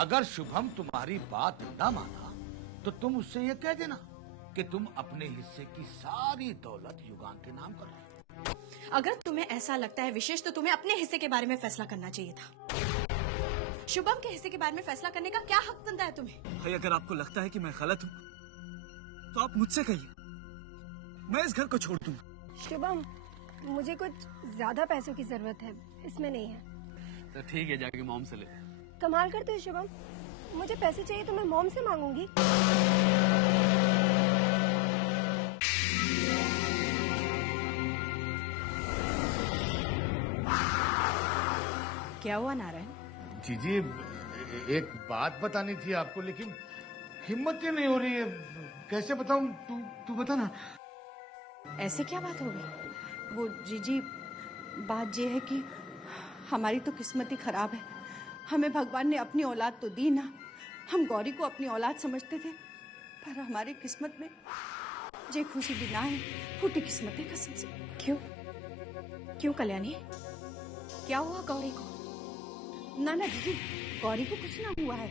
अगर शुभम तुम्हारी बात न माना तो तुम उससे ये कह देना कि तुम अपने हिस्से की सारी दौलत युगान के नाम कर लो। अगर तुम्हें ऐसा लगता है विशेष, तो तुम्हें अपने हिस्से के बारे में फैसला करना चाहिए था। शुभम के हिस्से के बारे में फैसला करने का क्या हक बनता है तुम्हें? भाई, अगर आपको लगता है कि मैं गलत हूँ तो आप मुझसे कहिए, मैं इस घर को छोड़ दूंगा। शुभम, मुझे कुछ ज्यादा पैसों की जरूरत है, इसमें नहीं है। तो ठीक है, जाके मॉम से ले। कमाल करते हो शुभम, मुझे पैसे चाहिए तो मैं मॉम से मांगूंगी। क्या हुआ नारायण? जीजी, एक बात बतानी थी आपको, लेकिन हिम्मत ही नहीं हो रही है। कैसे बताऊं? तू बता ना। ऐसे क्या बात हो गई? वो जीजी, बात ये है कि हमारी तो किस्मत ही खराब है। हमें भगवान ने अपनी औलाद तो दी ना। हम गौरी को अपनी औलाद समझते थे, पर हमारी किस्मत में जे खुशी भी ना है, फूटी किस्मत है कसम से। क्यों कल्याणी, क्या हुआ गौरी को? ना जीजी, गौरी को कुछ ना हुआ है,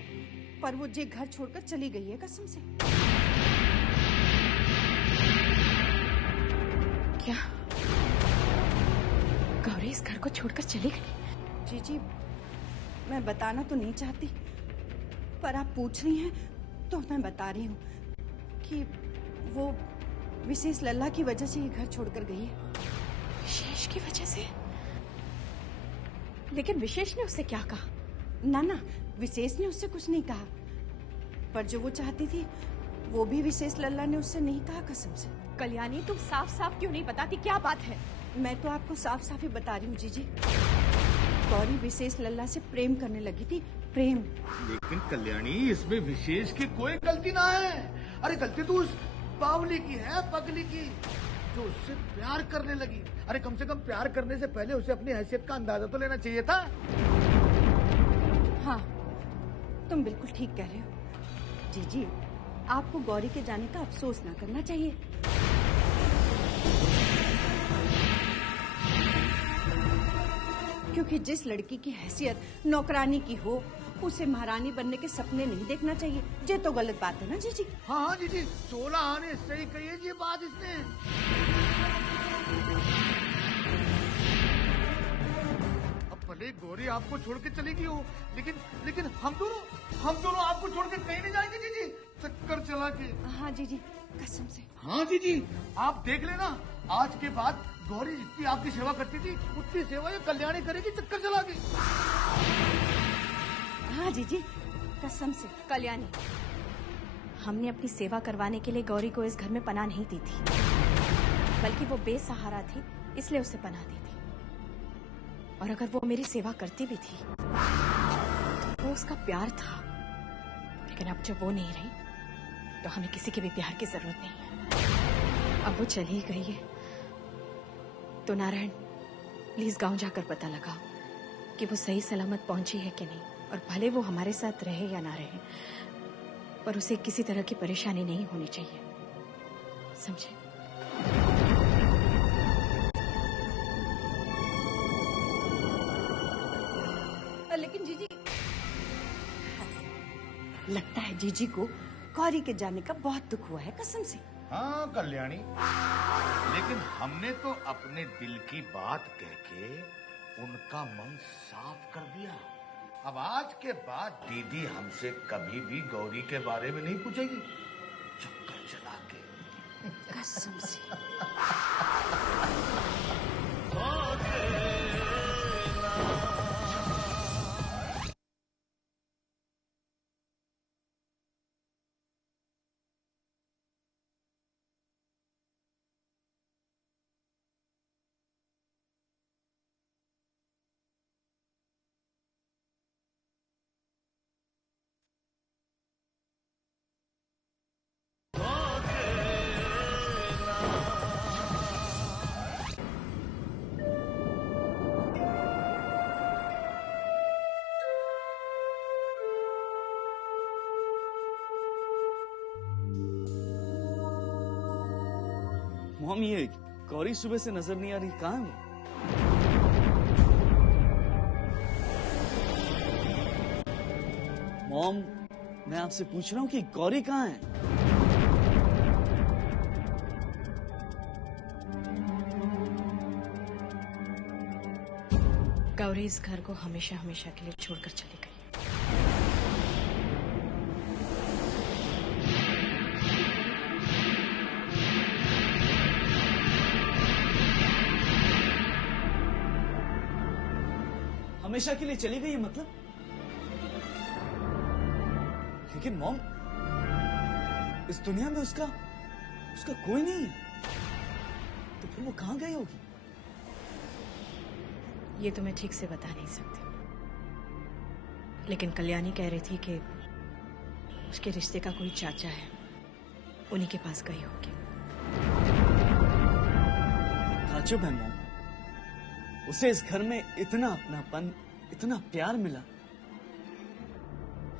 पर वो जे घर छोड़कर चली गई है कसम से। क्या गौरी इस घर को छोड़कर चली गई? जीजी, मैं बताना तो नहीं चाहती, पर आप पूछ रही हैं तो मैं बता रही हूँ कि वो विशेष लल्ला की वजह से ये घर छोड़कर गई है। विशेष की वजह से? लेकिन विशेष ने उससे क्या कहा? ना, विशेष ने उससे कुछ नहीं कहा, पर जो वो चाहती थी वो भी विशेष लल्ला ने उससे नहीं कहा कसम से। कल्याणी, तुम साफ साफ क्यों नहीं बताती, क्या बात है? मैं तो आपको साफ साफ ही बता रही हूँ जीजी। गौरी विशेष लल्ला से प्रेम करने लगी थी, प्रेम। लेकिन कल्याणी, इसमें विशेष की कोई गलती ना है। अरे गलती तो उस बावली की है, पगली की, जो उससे प्यार करने लगी। अरे कम से कम प्यार करने से पहले उसे अपनी हैसियत का अंदाजा तो लेना चाहिए था। हाँ, तुम बिल्कुल ठीक कह रहे हो जीजी। आपको गौरी के जाने का अफसोस ना करना चाहिए। क्योंकि जिस लड़की की हैसियत नौकरानी की हो, उसे महारानी बनने के सपने नहीं देखना चाहिए। ये तो गलत बात है ना जीजी? हाँ जीजी, 16 आने सही कही है ये बात इसने। अब भले गौरी आपको छोड़ के चली गई हो, लेकिन हम दोनों आपको छोड़ के कहीं नहीं जाएंगे जीजी। चक्कर चला के। हाँ जीजी, कसम से। हाँ जीजी, आप देख लेना, आज के बाद गौरी जितनी आपकी सेवा करती थी उतनी सेवा ये कल्याणी करेगी, चक्कर चला के। हाँ जीजी, कसम से। कल्याणी, हमने अपनी सेवा करवाने के लिए गौरी को इस घर में पनाह नहीं दी थी, बल्कि वो बेसहारा थी इसलिए उसे पनाह दी थी। और अगर वो मेरी सेवा करती भी थी तो वो उसका प्यार था। लेकिन अब जब वो नहीं रही तो हमें किसी के भी प्यार की जरूरत नहीं है। अब वो चली गई है तो नारायण, प्लीज गांव जाकर पता लगाओ कि वो सही सलामत पहुंची है कि नहीं। और भले वो हमारे साथ रहे या ना रहे, पर उसे किसी तरह की परेशानी नहीं होनी चाहिए, समझे? लेकिन जीजी, लगता है जीजी को गौरी के जाने का बहुत दुख हुआ है कसम से। हाँ कल्याणी, लेकिन हमने तो अपने दिल की बात कह के उनका मन साफ कर दिया। अब आज के बाद दीदी हमसे कभी भी गौरी के बारे में नहीं पूछेगी, चक्कर चला के। कसम से। मॉम, ये गौरी सुबह से नजर नहीं आ रही, कहाँ है वो? मॉम, मैं आपसे पूछ रहा हूँ कि गौरी कहाँ है? गौरी इस घर को हमेशा हमेशा के लिए छोड़कर चली गई। हमेशा के लिए चली गई है मतलब? लेकिन मॉम, इस दुनिया में उसका कोई नहीं है, तो फिर वो कहाँ गई होगी? ये तो मैं ठीक से बता नहीं सकती, लेकिन कल्याणी कह रही थी कि उसके रिश्ते का कोई चाचा है, उन्हीं के पास गई होगी। ताज्जुब है मॉम, उसे इस घर में इतना अपनापन, इतना प्यार मिला,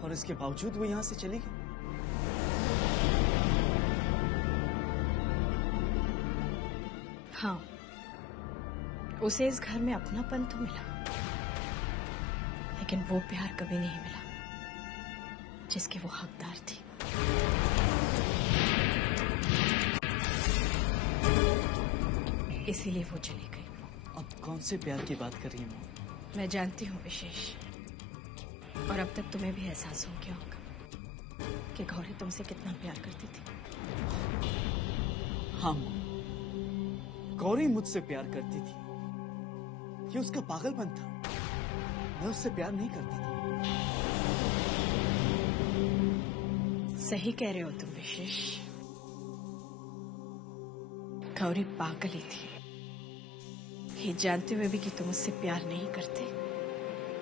और इसके बावजूद वो यहां से चली गई। हाँ, उसे इस घर में अपनापन तो मिला, लेकिन वो प्यार कभी नहीं मिला जिसके वो हकदार थी। इसीलिए वो चली गई। अब कौन से प्यार की बात कर रही है मॉम? मैं जानती हूँ विशेष, और अब तक तुम्हें भी एहसास हो गया होगा कि गौरी तुमसे कितना प्यार करती थी। हाँ मॉम, गौरी मुझसे प्यार करती थी। ये उसका पागलपन था, मैं उससे प्यार नहीं करता था। सही कह रहे हो तुम विशेष, गौरी पागल ही थी। ये जानते हुए भी कि तुम उससे प्यार नहीं करते,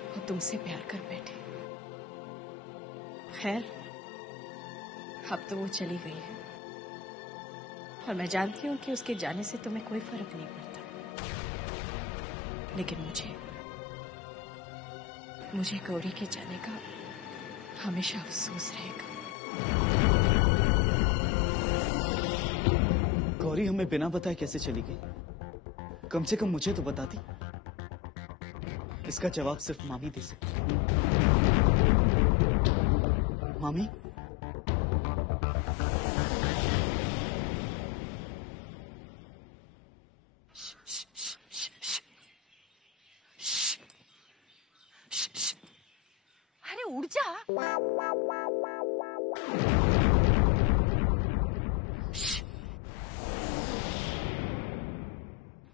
वो तुमसे प्यार कर बैठे। खैर, अब तो वो चली गई है, और मैं जानती हूँ कि उसके जाने से तुम्हें कोई फर्क नहीं पड़ता, लेकिन मुझे गौरी के जाने का हमेशा अफसोस रहेगा। गौरी हमें बिना बताए कैसे चली गई? कम से कम मुझे तो बता दी। इसका जवाब सिर्फ मामी दे सकती है। मामी, अरे उड़ जा।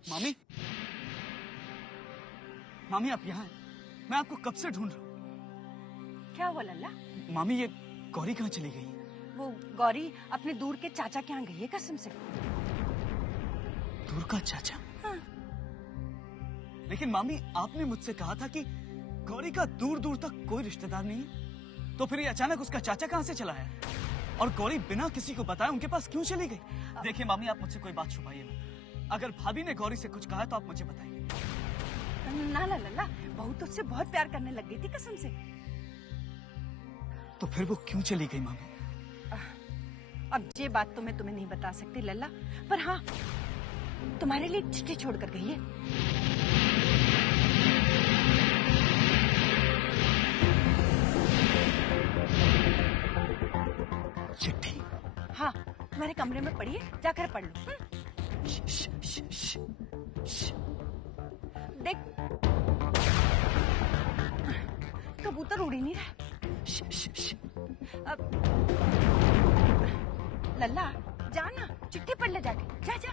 मामी, मामी आप यहाँ हैं? मैं आपको कब से ढूंढ रहा हूँ। क्या हुआ लल्ला? मामी, ये गौरी कहाँ चली गई? वो गौरी अपने दूर के चाचा के यहाँ गई है कसम से। दूर का चाचा? हाँ। लेकिन मामी, आपने मुझसे कहा था कि गौरी का दूर दूर तक कोई रिश्तेदार नहीं है, तो फिर ये अचानक उसका चाचा कहाँ से चला है? और गौरी बिना किसी को बताए उनके पास क्यों चली गई? देखिए मामी, आप मुझसे कोई बात छुपाइए ना। अगर भाभी ने गौरी से कुछ कहा तो आप मुझे बताइए। ना ना लल्ला, बहू तो उससे बहुत प्यार करने लग गई थी कसम से। तो फिर वो क्यों चली गई मामी? अब ये बात तो मैं तुम्हें नहीं बता सकती लल्ला, पर हाँ, तुम्हारे लिए चिट्ठी छोड़ कर गई है। चिट्ठी? हाँ, तुम्हारे कमरे में पड़ी है, जाकर पढ़ लो। देख, कबूतर उड़ ही नहीं रहा। अब लल्ला, जाना, चिट्ठी पढ़ ले जाके, जा जा।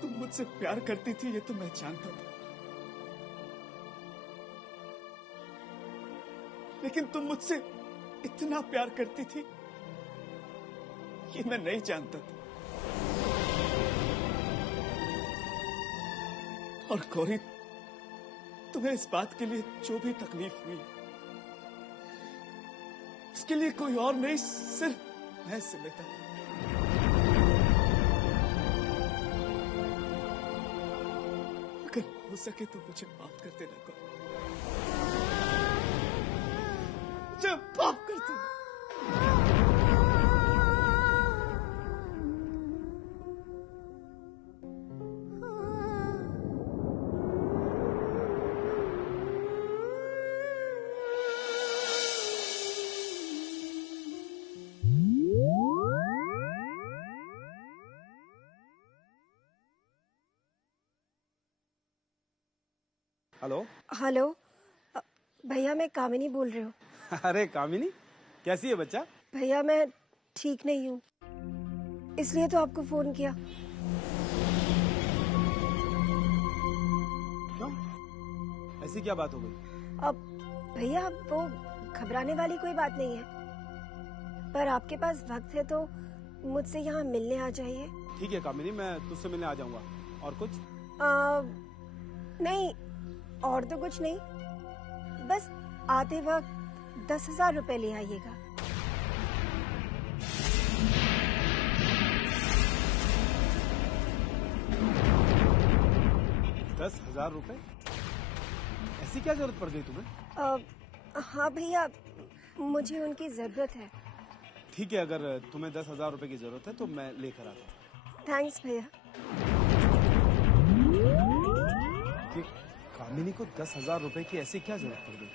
तुम मुझसे प्यार करती थी ये तो मैं जानता था, लेकिन तुम मुझसे इतना प्यार करती थी ये मैं नहीं जानता था। और गौरी, तुम्हें इस बात के लिए जो भी तकलीफ हुई उसके लिए कोई और नहीं, सिर्फ मैं जिम्मेदार। अगर हो सके तो मुझे माफ कर देना गौरी, मुझे माफ कर देना। हेलो। हेलो, भैया मैं कामिनी बोल रही हूँ। अरे कामिनी, कैसी है बच्चा? भैया मैं ठीक नहीं हूँ, इसलिए तो आपको फोन किया। क्यों? ऐसी क्या बात हो गई? अब भैया वो घबराने वाली कोई बात नहीं है, पर आपके पास वक्त है तो मुझसे यहाँ मिलने आ जाइए। ठीक है कामिनी, मैं तुझसे मिलने आ जाऊंगा। और कुछ? नहीं, और तो कुछ नहीं, बस आते वक्त 10,000 रुपए ले आइएगा। 10,000 रुपए? ऐसी क्या जरूरत पड़ गई तुम्हें? हाँ भैया, मुझे उनकी जरूरत है। ठीक है, अगर तुम्हें 10,000 रुपए की जरूरत है तो मैं लेकर आता हूँ। थैंक्स भैया। कि कामिनी को 10,000 रुपए की ऐसी क्या जरूरत पड़ गई?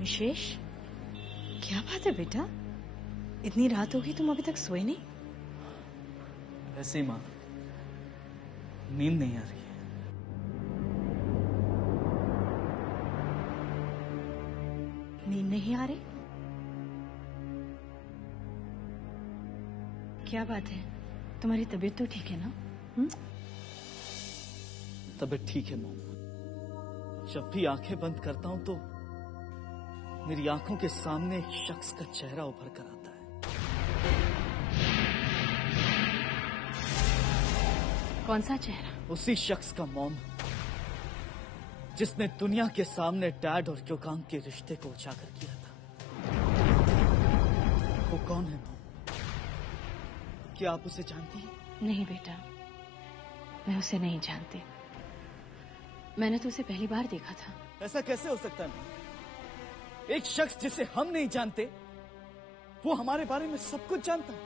विशेष, क्या बात है बेटा? इतनी रात हो गई, तुम अभी तक सोए नहीं? वैसे ही माँ, नींद नहीं आ रही है। नींद नहीं आ रही? क्या बात है, तुम्हारी तबीयत तो ठीक है ना? तबीयत ठीक है मॉम। जब भी आंखें बंद करता हूं तो मेरी आंखों के सामने एक शख्स का चेहरा उभर कर आता है। कौन सा चेहरा? उसी शख्स का मॉम, जिसने दुनिया के सामने डैड और योगांग के रिश्ते को उजागर किया था। वो कौन है मॉम? क्या आप उसे जानती हैं? नहीं बेटा, मैं उसे नहीं जानती। मैंने तो उसे पहली बार देखा था। ऐसा कैसे हो सकता है मॉम? एक शख्स जिसे हम नहीं जानते, वो हमारे बारे में सब कुछ जानता है।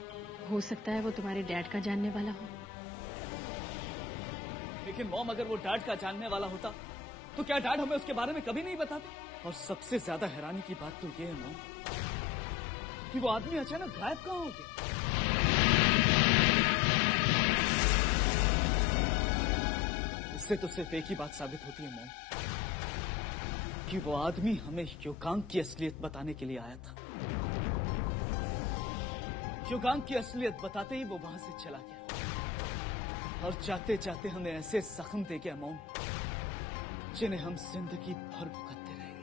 हो सकता है वो तुम्हारे डैड का जानने वाला हो। लेकिन मॉम, अगर वो डैड का जानने वाला होता तो क्या डैड हमें उसके बारे में कभी नहीं बताते? और सबसे ज्यादा हैरानी की बात तो ये है मॉम कि वो आदमी अचानक गायब कहाँ हो गया। इससे तो सिर्फ एक ही बात साबित होती है मॉम कि वो आदमी हमें योगांग की असलियत बताने के लिए आया था। योगांग की असलियत बताते ही वो वहां से चला गया और जाते जाते हमें ऐसे जख्म दे गया मॉम, जिन्हें हम जिंदगी भर भुगतते रहेंगे।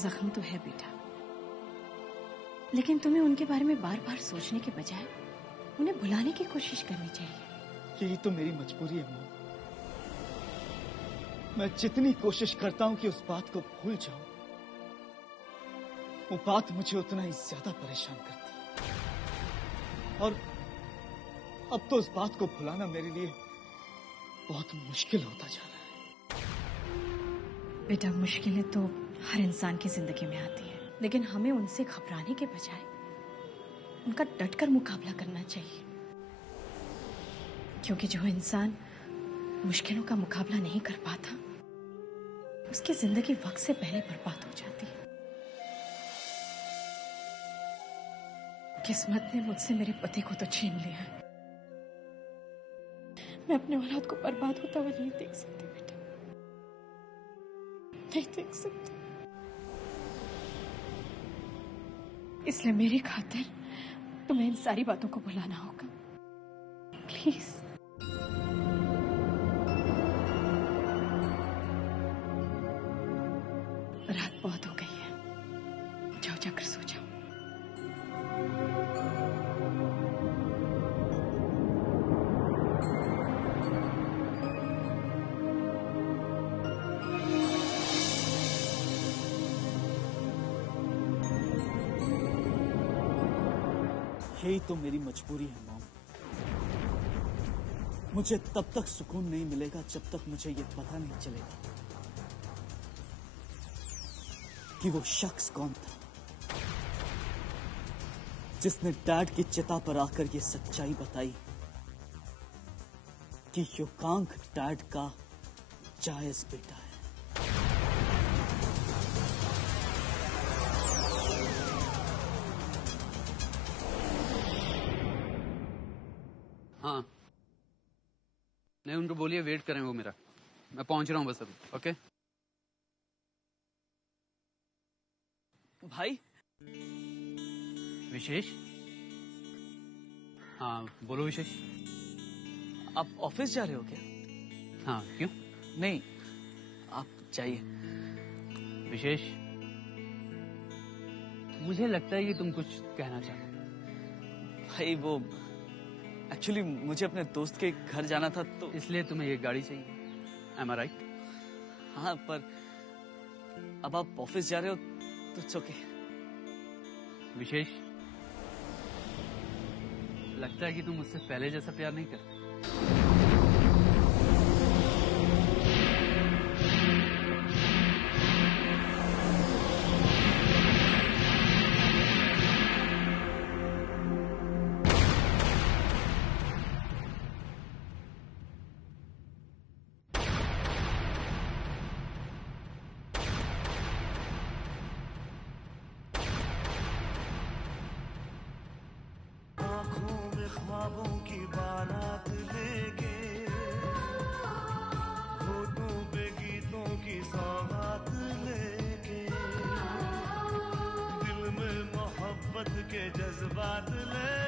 जख्म तो है बेटा, लेकिन तुम्हें उनके बारे में बार बार सोचने के बजाय उन्हें भुलाने की कोशिश करनी चाहिए। यही तो मेरी मजबूरी है मॉम। मैं जितनी कोशिश करता हूं कि उस बात को भूल जाऊं, वो बात मुझे उतना ही ज्यादा परेशान करती है। और अब तो उस बात को भुलाना मेरे लिए बहुत मुश्किल होता जा रहा है। बेटा, मुश्किलें तो हर इंसान की जिंदगी में आती है, लेकिन हमें उनसे घबराने के बजाय उनका डटकर मुकाबला करना चाहिए। क्योंकि जो इंसान मुश्किलों का मुकाबला नहीं कर पाता, उसकी जिंदगी वक्त से पहले बर्बाद हो जाती है। किस्मत ने मुझसे मेरे पति को तो छीन लिया है। मैं अपने औलाद को बर्बाद होता हुआ नहीं देख सकती बेटा, नहीं देख सकती। इसलिए मेरी खातिर तुम्हें इन सारी बातों को भुलाना होगा, प्लीज। रात बहुत हो गई है, जाओ जाकर सो जाओ। यही तो मेरी मजबूरी है मॉम। मुझे तब तक सुकून नहीं मिलेगा जब तक मुझे ये पता नहीं चलेगा कि वो शख्स कौन था जिसने डैड की चिता पर आकर ये सच्चाई बताई कि युगांक डैड का जायज बेटा है। हाँ, नहीं उनको बोलिए वेट करें, वो मेरा, मैं पहुंच रहा हूँ बस अभी। ओके भाई। विशेष? हाँ बोलो विशेष। आप ऑफिस जा रहे हो क्या? हाँ क्यों? नहीं, आप जाइए। विशेष, मुझे लगता है कि तुम कुछ कहना चाहते हो। भाई वो एक्चुअली मुझे अपने दोस्त के घर जाना था, तो इसलिए तुम्हें ये गाड़ी चाहिए। Am I right? हाँ, पर अब आप ऑफिस जा रहे हो तो इट्स ओके। विशेष, लगता है कि तुम मुझसे पहले जैसा प्यार नहीं करते। ख्वाबों की बारात लेके, होठों पे गीतों की सौगात लेके, दिल में मोहब्बत के जज्बात ले